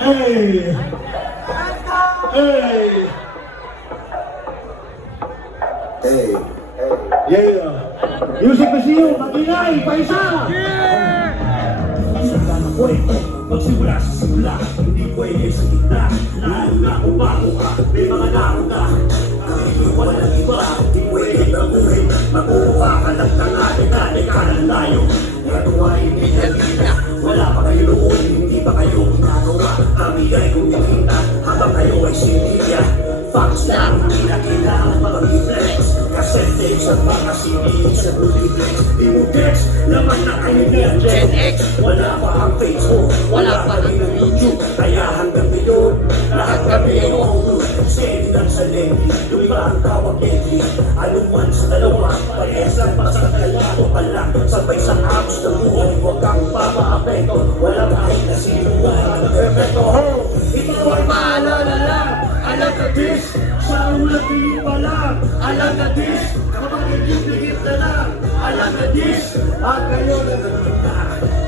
Hey! Hey! Hey, Yeah! Music Museum, mag-ingay, paisa! Isang lang ang kwento, magsimula sa simula, hindi pwede sa gitna. Lalo na kung bago ka, may mga nauna. Ang iniwan ng iba, hindi pwede baguhin. Mabuha ka lang tangali-tali ka ng layo. Ito ay hindi nalina, wala pa kayo noon, hindi pa kayo ginagawa. Kami ay kumikita, habang kayo ay sinilya. Facts lang, hindi na kailangan mag-reflex. Kasi takes ang mga sinig sa bulilex. Imudex, laman na kayo ng Gen X. Wala pa ang Facebook, wala pa rin ang YouTube. Kaya hanggang ngayon, lahat kami ay all-good. Send lang sa lengki, yung iba ang tawag Yankee. Ano man sa dalawa, parehas lang pa sa kalato pa lang. Sabay sa apps ng buhay, huwag kang pamaapekto. Walang kahit na sino ang perfecto. Ito ay maalala lang. Alam na this, sa ulang tingin pa lang. Alam na this, kapag higit na lang. Alam na this, at ngayon na nagkita.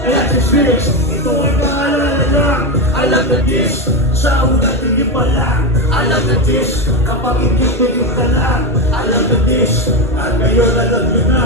Kaya this, ito ay maalala lang. Alam na this, sa ulang tingin pa lang. Alam na this, kapag higit na lang. Alam na this, at ngayon na nagkita.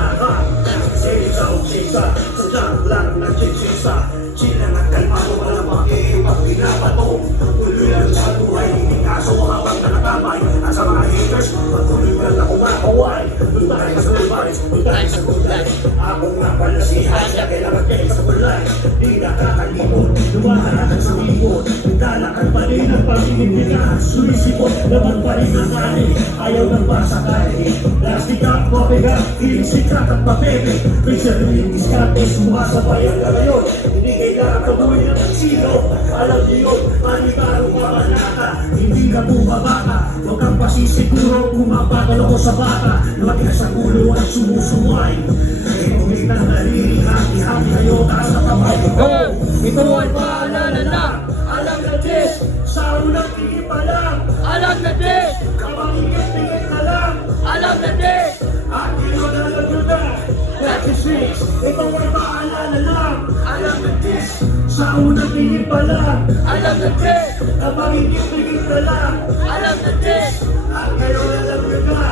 Sisa, sadang lang na sisa. Sila nga kalma mo, walang makikipag pinabato. Tuloy lang sa buhay, hindi kaso habang nakakamay. Nasa mga haters, patuloy ka na kumakaway. Doon tayo sa good vibes, doon tayo sa good life. Ako nga pala si Haya, kailangan kayo sa good life. Di nakakalimot, lumaharap sa limot. Nagdalakad pa rin ang pag-ibig nila. Sumisipot, laban pa rin ang kani. Ayaw ng pasakali. Plastic up, mabigat, sikat at mapebe. May sariling diskarte, sumasabay ang galayon. Hindi kailangan kamuhin ng sino. Alam niyo yun, manigaro ka manaka. Hindi ka bumabaka, huwag kang pasisiguro. Bumabagal ako sa bata, lumaki sa ulo at sumusumay. Ituloy na naririhangi-hangi kayo taas na kamay. Ito ay paalala na, alam na this, sa unang tingin pa lang. Alam na this, kapag higit-higit na lang. Alam na this, at yun na lang yun na. That's the six, ito ay paalala lang. Alam na this, sa unang tingin pa lang. Alam na this, kapag higit-higit na lang. Alam na this, at ngayon na lang yun na.